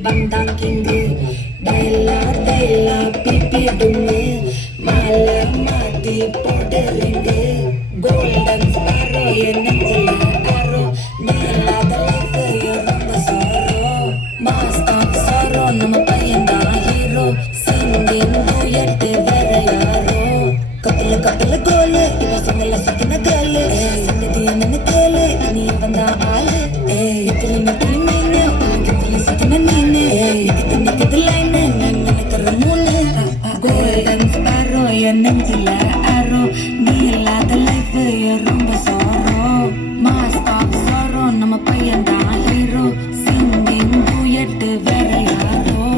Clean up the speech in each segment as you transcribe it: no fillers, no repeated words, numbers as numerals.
Bangtang kinggu Dela dela pipi dungu Mala mati powderingu Golden sparrow yenangila arrow Nila dalaka yoramba sorrow Mask of sorrow namapayanda hero Singing duet vera yaro Kapila gole Iwa samala sakina gale Sangati anana gale Ni banda ale Itili mene Kitili sakina nene Nikita line Nangana karamune Golden sparrow yanangila arrow Nila the life yoramba sorrow Mask of sorrow namapayanda hero Singing duet vera yaro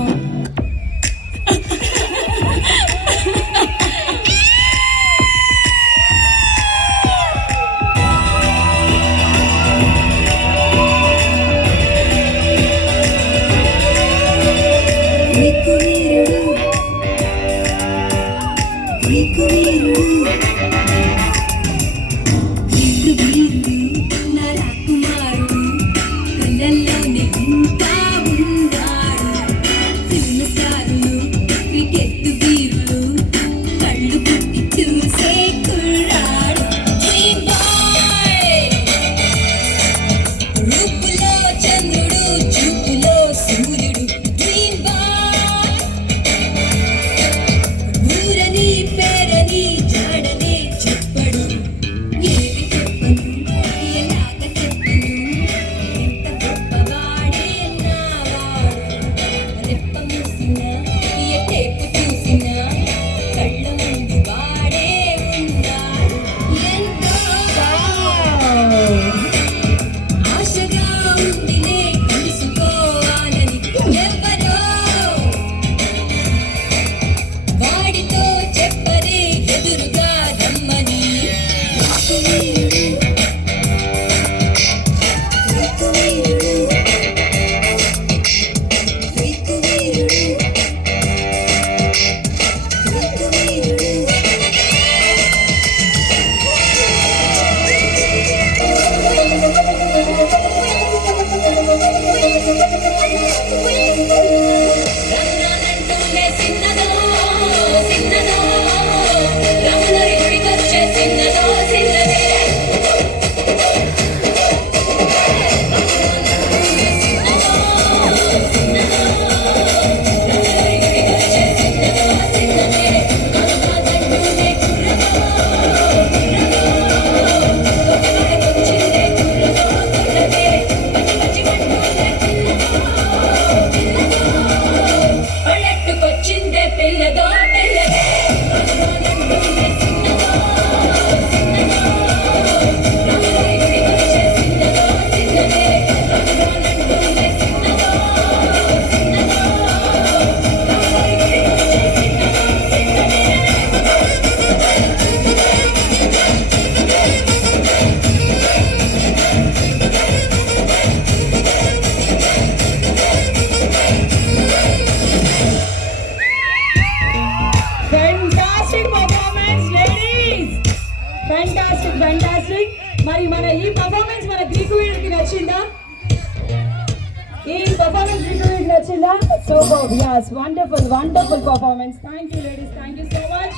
Fantastic. మరి మన ఈ performance మన Greek వీడికి నచ్చిందా? ఈ performance Greek వీడికి నచ్చిందా? Super. yes, wonderful performance. Thank you ladies, thank you so much.